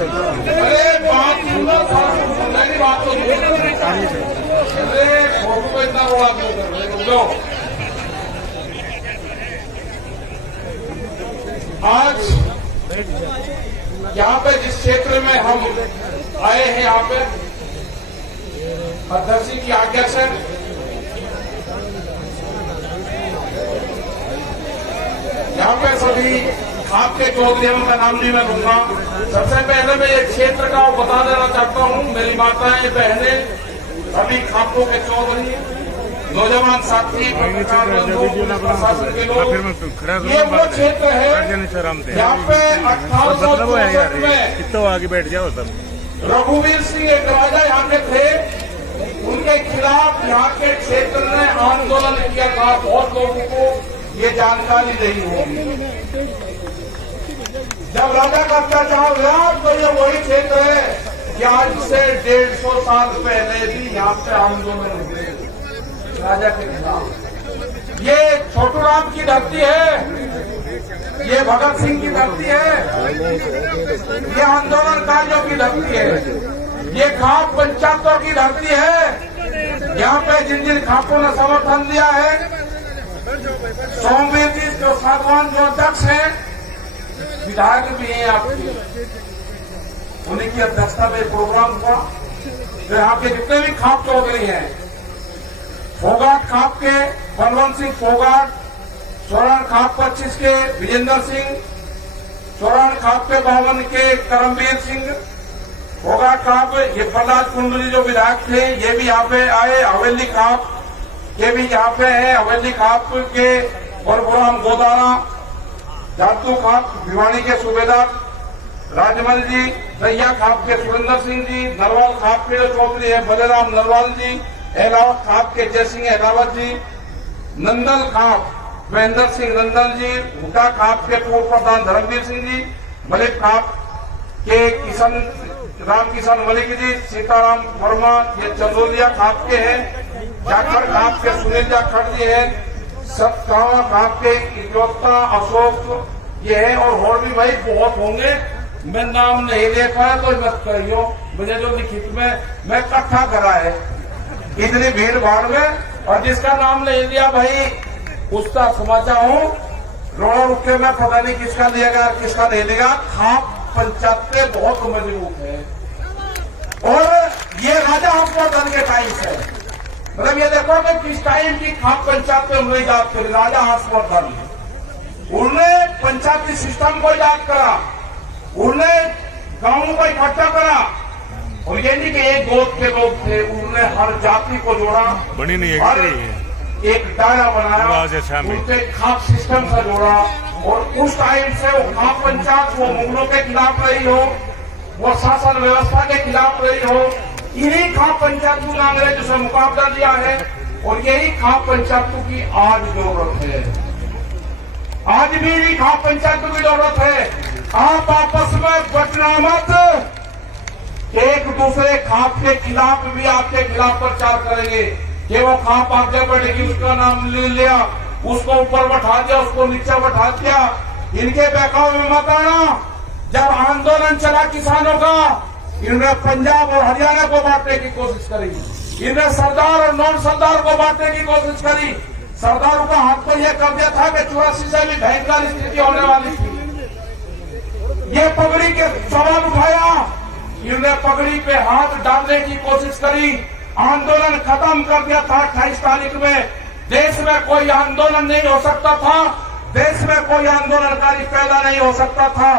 अरे बात सुनो, मेरी बात तो अरे फोटो को इतना रोड़ा क्यों कर रहे हो? आज यहाँ पे जिस क्षेत्र में हम आए हैं, यहाँ पे अध्यक्ष जी की आज्ञा से यहाँ पे सभी आपके चौधरी का नाम नहीं मैं लूंगा। सबसे पहले मैं ये क्षेत्र का बता देना चाहता हूँ, मेरी माताएं बहनें सभी खापों के चौधरी, नौजवान साथी, प्रशासन के लोग, ये वो क्षेत्र है यहाँ पे 1864 में आगे बैठ जाओ सब। रघुवीर सिंह एक राजा यहाँ के थे, उनके खिलाफ यहाँ के क्षेत्र ने आंदोलन किया था। बहुत लोगों को ये जानकारी नहीं होगी। जब राजा का अत्याचार हुआ तो ये वही क्षेत्र है कि आज से 150 साल पहले भी यहाँ पे आंदोलन हुए राजा के खिलाफ। ये छोटूराम की धरती है, ये भगत सिंह की धरती है, ये आंदोलनकारियों की धरती है, ये खाप पंचायतों की धरती है। यहाँ पे जिन जिन खापों ने समर्थन दिया है, सोमवीर जी जो सागवान जो अध्यक्ष हैं, विधायक भी हैं आपके, उन्हीं की अध्यक्षता में प्रोग्राम हुआ। तो यहाँ के जितने भी खाप चौधरी हैं, फोगाट खाप के बलवंत सिंह फोगाट, सोरान खाप 25 के विजेंद्र सिंह, सोरान खाप के 52 के करमवीर सिंह, फोगाट खाप ये प्रहलाद कुंडली जो विधायक थे ये भी यहाँ पे आए। हवेली खाप ये भी यहाँ पे है, हवेली खाप के परशुराम गोदारा, जातू खाप भिवानी के सूबेदार राजमल जी, सैया खाप के सुरेंद्र सिंह जी, नरवाल खाप के जो चौधरी है बलेराम नरवाल जी, एलावत खाप के जयसिंह एलावत जी, नंदल खाप महेंद्र सिंह नंदल जी, हुटा खाप के पूर्व प्रधान धर्मवीर सिंह जी, मलिक खाप के किशन राम किशन मलिक जी, सीताराम वर्मा ये चंदोलिया खाप के हैं, जाखड़ खाप के सुनील जाखड़ जी है, सतगावा खाप के इजोत्ता अशोक ये है, और भी भाई बहुत होंगे। मैं नाम नहीं देखा है तो मत करियो, मुझे जो लिखित में मैं इकट्ठा करा है इतनी भीड़ भाड़ में, और जिसका नाम नहीं लिया भाई उसका समाचा हूँ रोड़ा रुक के मैं पता नहीं किसका लिएगा किसका नहीं लिएगा। खाप पंचायत बहुत मजबूत है और ये राजा हर्षवर्धन के टाइम से, मतलब ये देखो कि किस टाइम की खाप पंचायत में उन्होंने याद करी। राजा हर्षवर्धन उन्होंने पंचायती सिस्टम को याद करा, उन्होंने गांवों को इकट्ठा करा, और ये नहीं कि एक गोद के लोग थे, उन्होंने हर जाति को जोड़ा, बनी नहीं एक दायरा बनाया, उनके खाप सिस्टम से जोड़ा। और उस टाइम से वो खाप पंचायत वो मुगलों के खिलाफ रही हो, वो शासन व्यवस्था के खिलाफ रही हो, इन्हीं खाप पंचायतों ने अंग्रेजों से मुकाबला दिया है, और यही खाप पंचायतों की आज जरूरत है। आज भी इन्हीं खाप पंचायतों की जरूरत है। आप आपस में बचना मत, एक दूसरे खाप के खिलाफ भी आपके खिलाफ प्रचार करेंगे कि वो खाप आगे बढ़ेगी, उसका नाम ले लिया, उसको ऊपर बैठा दिया, उसको नीचे बैठा दिया। इनके बहकाव में मत आना। जब आंदोलन चला किसानों का, इन्होंने पंजाब और हरियाणा को बांटने की कोशिश करी, इन्होंने सरदार और नॉन सरदार को बांटने की कोशिश करी। सरदारों का हाथ तो यह कर दिया था कि 84 से भी भयंकर स्थिति होने वाली थी। ये पगड़ी के सवाल उठाया, इन्होंने पगड़ी पे हाथ डालने की कोशिश करी, आंदोलन खत्म कर दिया था। 28 तारीख में देश में कोई आंदोलन नहीं हो सकता था, देश में कोई आंदोलनकारी पैदा नहीं हो सकता था।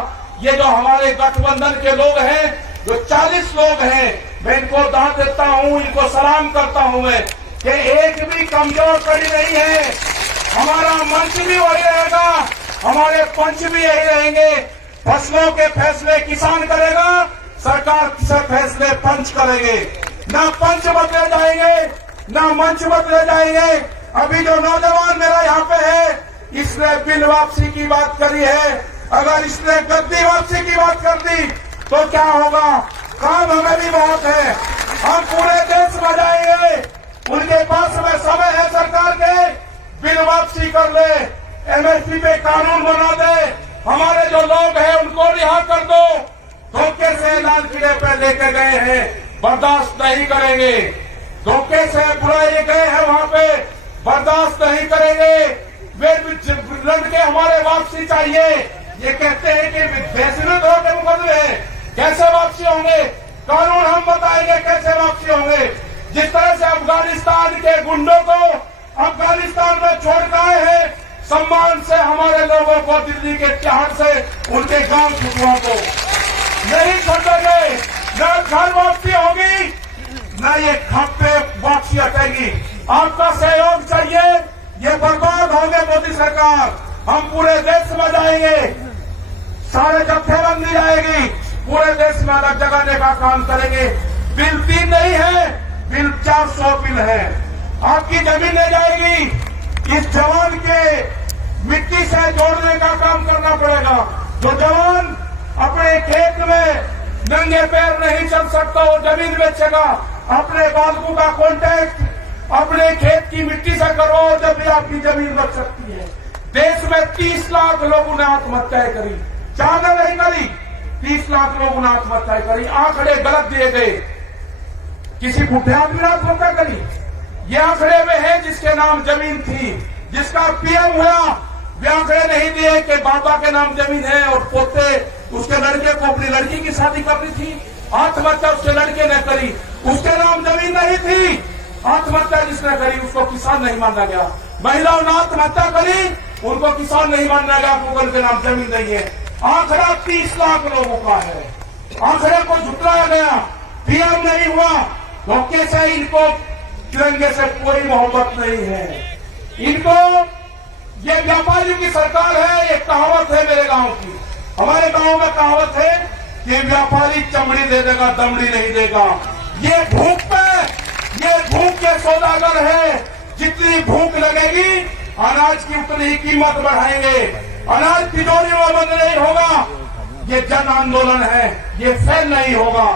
ये जो हमारे गठबंधन के लोग हैं, जो 40 लोग हैं, मैं इनको दाद देता हूं, इनको सलाम करता हूं मैं कि एक भी कमजोर कड़ी नहीं है। हमारा मंच भी वही रहेगा, हमारे पंच भी यही रहेंगे। फसलों के फैसले किसान करेगा, सरकार से फैसले पंच करेंगे। ना पंच बदले जाएंगे, ना मंच बदले जाएंगे। अभी जो नौजवान मेरा यहाँ पे है, इसने बिल वापसी की बात करी है। अगर इसने गद्दी वापसी की बात कर दी तो क्या होगा? काम हमें भी बहुत है, हम पूरे देश में जाएंगे। उनके पास में समय है सरकार के, बिल वापसी कर ले, एमएसपी पे कानून बना दे, हमारे जो लोग हैं उनको रिहा कर दो, धोखे से हैं, लाल किले पे लेके गए हैं, बर्दाश्त नहीं करेंगे। धोखे से बुलाए गए हैं वहां पे, बर्दाश्त नहीं करेंगे। वे लड़के हमारे वापसी चाहिए। ये कहते हैं कि बेसुरत होकर मुकदमे हैं, कैसे वापसी होंगे? कानून हम बताएंगे कैसे वापसी होंगे। जिस तरह से अफगानिस्तान के गुंडों को अफगानिस्तान में छोड़ आए हैं, सम्मान से हमारे लोगों को दिल्ली के तिहाड़ से उनके गांव छुटुआ को नहीं छोड़ेंगे। न घर वापसी होगी, न ये खप्पे वापसी हटेगी। आपका सहयोग चाहिए। ये बर्बाद होंगे मोदी सरकार। हम पूरे देश में जाएंगे, सारे जत्थेबंदी जाएगी, पूरे देश में अलग जगाने का काम करेंगे। बिल 3 नहीं है, बिल 400 बिल है। आपकी जमीन ले जाएगी। इस जवान के मिट्टी से जोड़ने का काम करना पड़ेगा। जो जवान अपने खेत में नंगे पैर नहीं चल सकता, वो जमीन बेचेगा। अपने बालकों का कॉन्टैक्ट अपने खेत की मिट्टी से करो, जब भी आपकी जमीन बच सकती है। देश में 30 लाख लोगों ने आत्महत्याएं करी, ज्यादा नहीं करी, 30 लाख लोगों ने आत्महत्याएं करी। आंकड़े गलत दिए गए, किसी बुढ़े आदमी ने आत्महत्या करी। ये आंकड़े में है जिसके नाम जमीन थी, जिसका पीएम हुआ। वे आंकड़े नहीं दिए कि बाबा के नाम जमीन है और पोते उसके लड़के को अपनी लड़की की शादी करनी थी, आत्महत्या उसके लड़के ने करी, उसके नाम जमीन नहीं थी। आत्महत्या जिसने करी उसको किसान नहीं माना गया। महिलाओं ने आत्महत्या करी, उनको किसान नहीं माना गया, गूगल के नाम जमीन नहीं है। आंकड़ा 30 लाख लोगों का है। आंकड़े को झुटलाया गया, पीएम नहीं हुआ। धोखे से इनको तिरंगे से कोई मोहब्बत नहीं है। इनको ये व्यापारियों की सरकार है। एक कहावत है मेरे गांव की, हमारे गांव में कहावत है कि व्यापारी चमड़ी दे देगा, दमड़ी नहीं देगा। ये भूख पे, ये भूख के सौदागर है। जितनी भूख लगेगी अनाज की उतनी ही कीमत बढ़ाएंगे। अनाज तिजोरी में बंद नहीं होगा। ये जन आंदोलन है, ये फेल नहीं होगा।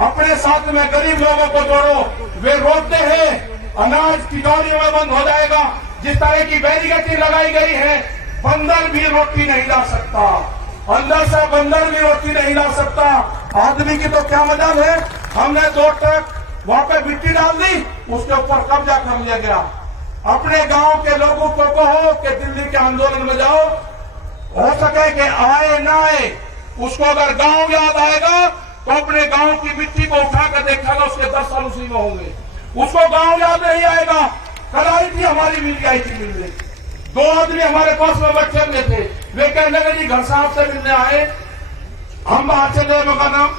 अपने साथ में गरीब लोगों को जोड़ो। वे रोते हैं, अनाज तिजोरी में बंद हो जाएगा। जिस तरह की बैरिकेडिंग लगाई गई है, बंदर भी रोटी नहीं ला सकता, अंदर से बंदर भी रोटी नहीं ला सकता। आदमी की तो क्या मजाल है। हमने 2 ट्रक वहां पे मिट्टी डाल दी, उसके ऊपर कब्जा कर लिया गया। अपने गांव के लोगों को कहो कि दिल्ली के आंदोलन में जाओ, हो सके कि आए ना आए, उसको अगर गांव याद आएगा तो अपने गांव की मिट्टी को उठाकर देखेगा, उसके 10 साल उसी में होंगे। उसको गांव याद नहीं आएगा। कल आई थी हमारी मिल आई थी मिलने, 2 आदमी हमारे पास में बैठे हुए थे। वे कहने लगे जी घर साहब से मिलने आए, हम बाहर चले। मगर नाम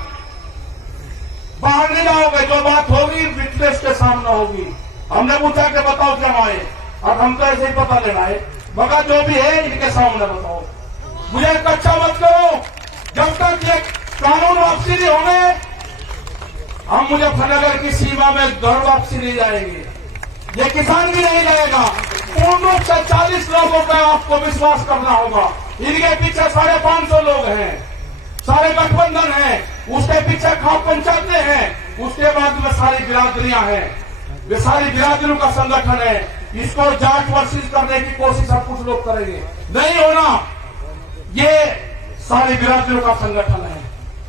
बाहर नहीं जाओगे, जो बात होगी विटनेस के सामने होगी। हमने पूछा कि बताओ क्यों आए। अब हम तो ऐसे ही पता लेना है, मगर जो भी है इनके सामने बताओ। मुझे कच्चा मत करो। जब तक ये कानून वापसी नहीं होंगे, हम मुजफ्फरनगर की सीमा में घर वापसी नहीं जाएंगे। ये किसान भी नहीं जाएगा। पूर्ण रूप से 40 लोगों पर आपको विश्वास करना होगा। इनके पीछे 550 लोग हैं, सारे गठबंधन हैं, उसके पीछे खाप पंचायतें हैं, उसके बाद में सारी बिरादरियां हैं। वे सारी बिरादरियों का संगठन है। इसको जांच वर्षिश करने की कोशिश अब कुछ लोग करेंगे, नहीं होना। ये सारी बिरादरियों का संगठन है,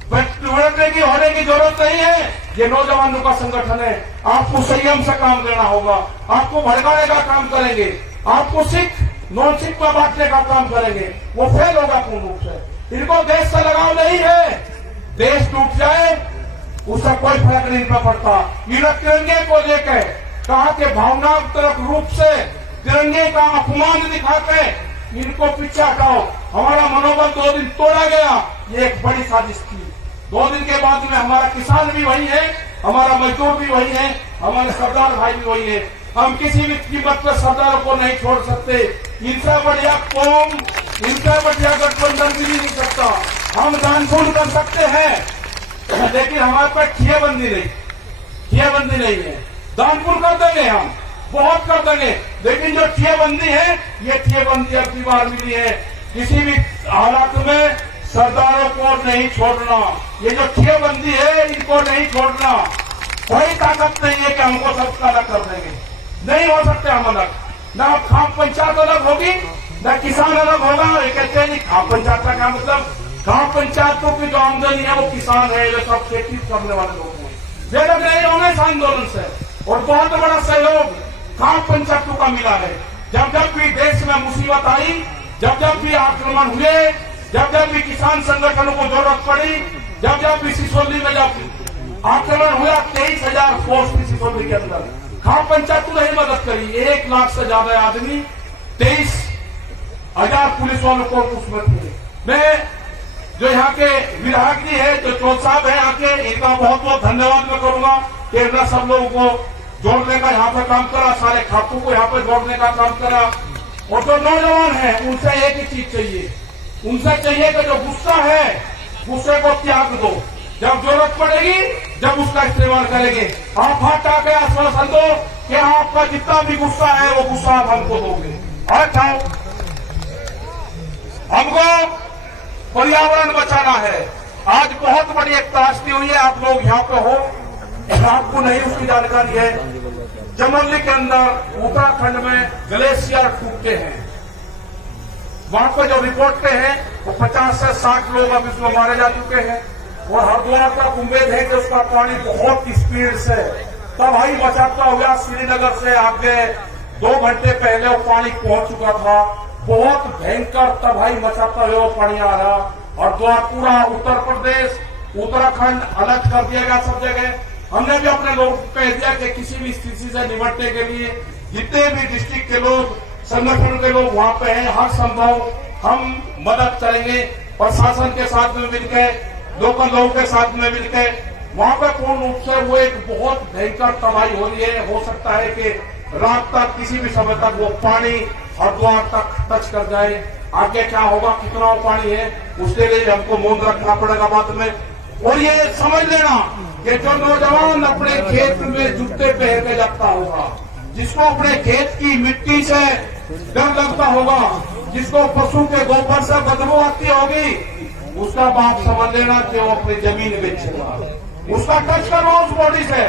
बैठने की होने की जरूरत नहीं है। ये नौजवानों का संगठन है। आपको संयम से काम लेना होगा। आपको भड़काने का काम करेंगे, आपको सिख नॉन सिख पर बांटने का काम करेंगे, वो फेल होगा पूर्ण रूप से। इनको देश से लगाव नहीं है। देश टूट जाए उससे कोई फर्क नहीं पड़ता। इन तिरंगे को लेकर कहा कि भावनात्मक रूप से तिरंगे का अपमान दिखाते इनको पीछे हटाओ। हमारा मनोबल 2 दिन तोड़ा गया, ये एक बड़ी साजिश थी। 2 दिन के बाद में हमारा किसान भी वही है, हमारा मजदूर भी वही है, हमारे सरदार भाई भी वही है। हम किसी भी कीमत पर सरदारों को नहीं छोड़ सकते। इनसे बढ़िया कौम, इनसे बढ़िया गठबंधन भी नहीं सकता। हम दानपुर कर सकते हैं, लेकिन हमारे पास ठियाबंदी नहीं, ठियाबंदी नहीं है। दानपुर कर देंगे, हम बहुत कर देंगे, लेकिन जो ठियाबंदी है, ये ठियाबंदी अब की बार मिली है। किसी भी हालात में सरदारों को नहीं छोड़ना। ये जो ठियाबंदी है, इनको नहीं छोड़ना। कोई ताकत नहीं है कि हमको सबका अलग कर देंगे, नहीं हो सकते हम अलग। ना खाप पंचायत अलग होगी, ना किसान अलग होगा। ये कहते हैं जी खाप पंचायत का क्या मतलब, गांव पंचायतों की जो आमदनी है वो किसान है, वे सब खेती करने वाले लोग हैं। वे लोग नहीं होंगे इस आंदोलन से। और बहुत बड़ा सहयोग गांव पंचायतों का मिला है। जब जब भी देश में मुसीबत आई, जब जब भी आक्रमण हुए, जब जब भी किसान संगठनों को जरूरत पड़ी, जब जब भी सिसोली में जब आक्रमण हुआ 23,000 फोर्स थी सिसोली के अंदर, गांव पंचायतों ने ही मदद करी। 1 लाख से ज्यादा आदमी, 23,000 पुलिस वालों को उसमें थे। मैं जो यहाँ के विधायक जी है, जो चौथ साहब है आके, इनका बहुत बहुत धन्यवाद मैं करूंगा कि इन्होंने सब लोगों को जोड़ने का यहाँ पे काम करा, सारे खातों को यहाँ पे जोड़ने का काम करा। और जो नौजवान है उनसे एक ही चीज चाहिए, उनसे चाहिए कि जो गुस्सा है, गुस्से को त्याग दो। जब जरूरत पड़ेगी जब उसका इस्तेमाल करेंगे। आप हाथ आके आश्वासन दो कि आपका जितना भी गुस्सा है वो गुस्सा आप हमको दोगे। अच्छा, हमको पर्यावरण बचाना है। आज बहुत बड़ी एक त्रासदी हुई है, आप लोग यहाँ पे हो, आपको नहीं उसकी जानकारी है। चमोली के अंदर उत्तराखंड में ग्लेशियर टूटते हैं। वहां पर जो रिपोर्ट हैं वो 50 से 60 लोग अब इसमें मारे जा चुके हैं। और हरिद्वार का उम्मीद है कि उसका पानी बहुत स्पीड से तबाही मचाता हुआ श्रीनगर से आगे 2 घंटे पहले वो पानी पहुंच चुका था। बहुत भयंकर तबाही मचाता हुआ वो पानी आ रहा। हरिद्वार पूरा उत्तर प्रदेश, उत्तराखंड अलर्ट कर दिया गया सब जगह। हमने भी अपने लोगों को कह दिया कि किसी भी स्थिति से निपटने के लिए जितने भी डिस्ट्रिक्ट के लोग, संगठन के लोग वहां पे हैं, हर संभव हम मदद करेंगे। प्रशासन के साथ में मिलकर, लोकल लोगों के साथ में मिलकर वहां पर पूर्ण रूप से वो एक बहुत भयंकर तबाही हो रही है। हो सकता है कि रात तक, किसी भी समय तक वो पानी हरिद्वार तक टच कर जाए। आगे क्या होगा, कितना वो पानी है, उसके लिए हमको मौन रखना पड़ेगा बात में। और ये समझ लेना कि जो नौजवान अपने खेत में जूते पहन के लगता होगा, जिसको अपने खेत की मिट्टी से डर लगता होगा, जिसको पशु के गोबर से बदबू आती होगी, उसका बाप समझ लेना कि वो अपनी जमीन बेचेगा। उसका टच करो उस बॉडी से,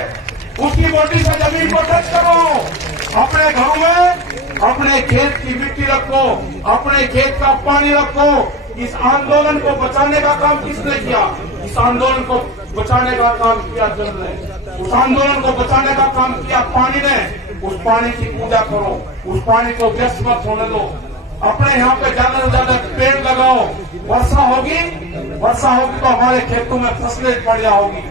उसकी बॉडी से जमीन को टच करो। अपने घरों में अपने खेत की मिट्टी रखो, अपने खेत का पानी रखो। इस आंदोलन को बचाने का काम किसने किया? इस आंदोलन को बचाने का काम किया जल ने। उस आंदोलन को बचाने का काम किया पानी ने। उस पानी की पूजा करो, उस पानी को व्यस्त मत होने दो। अपने यहाँ पे ज्यादा से ज्यादा पेड़ लगाओ। वर्षा होगी तो हमारे खेतों में फसलें बढ़िया होगी।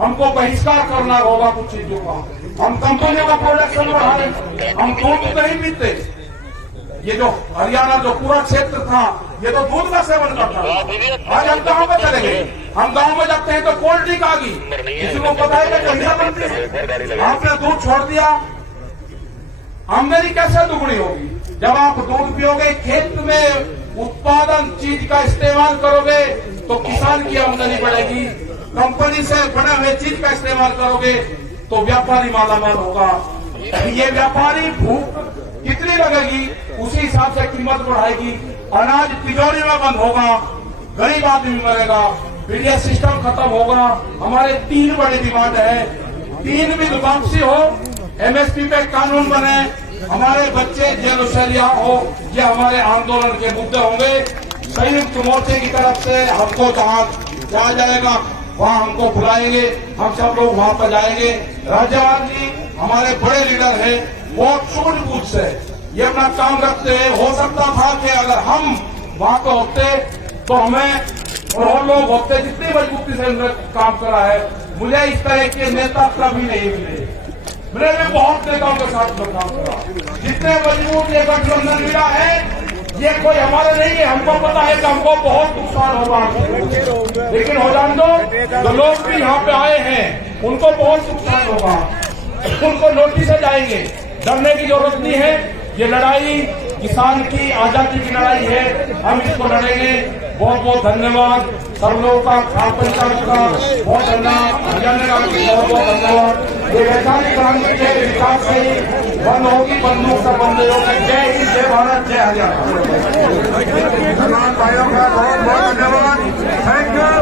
हमको बहिष्कार करना होगा कुछ चीजों का। हम कंपनियों का प्रोडक्शन बढ़ाएं। हम दूध नहीं पीते। ये जो हरियाणा जो पूरा क्षेत्र था, ये तो दूध का सेवन करता था। आज हम गाँव में चले गए, हम गाँव में जाते हैं तो कोल्ड ड्रिंक आ गई। किसी को पता है कि कहिया बनती है? आपने दूध छोड़ दिया, आमदनी कैसे दुगनी होगी? जब आप दूध पियोगे, खेत में उत्पादन चीज का इस्तेमाल करोगे तो किसान की आमदनी बढ़ेगी। कंपनी से बने हुए चीज का इस्तेमाल करोगे तो व्यापारी मालामाल होगा। ये व्यापारी भूख कितनी लगेगी उसी हिसाब से कीमत बढ़ाएगी। अनाज तिजोरी में बंद होगा, गरीब आदमी मरेगा, फिर यह सिस्टम खत्म होगा। हमारे 3 बड़ी डिमांड है। 3 बिल वापसी हो, एमएसपी पे कानून बने, हमारे बच्चे जेल से रिहा हो। ये हमारे आंदोलन के मुद्दे होंगे। संयुक्त मोर्चे की तरफ से हमको जहाँ जाया जाएगा वहाँ हमको बुलाएंगे, हम सब लोग वहाँ पर जाएंगे। राज्यपाल जी हमारे बड़े लीडर हैं, बहुत सूझबूझ से ये अपना काम रखते हैं। हो सकता था कि अगर हम वहाँ पे होते तो हमें और हम लोग होते, जितनी मजबूती से उन्होंने काम करा है, मुझे इस तरह के नेता कभी नहीं मिले। मैंने भी बहुत नेताओं के साथ में काम करा। जितने मजबूत ये गठबंधन मिला है, ये कोई हमारे नहीं है। हमको पता है कि हमको बहुत नुकसान होगा, लेकिन हो जान दो, जो लोग भी यहाँ पे आए हैं उनको बहुत नुकसान होगा। उनको नोटिस से जाएंगे, डरने की जरूरत नहीं है। ये लड़ाई किसान की आजादी की लड़ाई है, हम इसको लड़ेंगे। बहुत बहुत धन्यवाद सब लोगों का, खान पंचायत का बहुत धन्यवाद, हरियाणा का बहुत बहुत धन्यवाद। ये वैधानिक क्रांति के विकास से ही बंद होगी, बंदूक से बंद होगी। जय हिंद, जय भारत, जय हरियाणा। भाइयों का बहुत बहुत धन्यवाद। Thank you.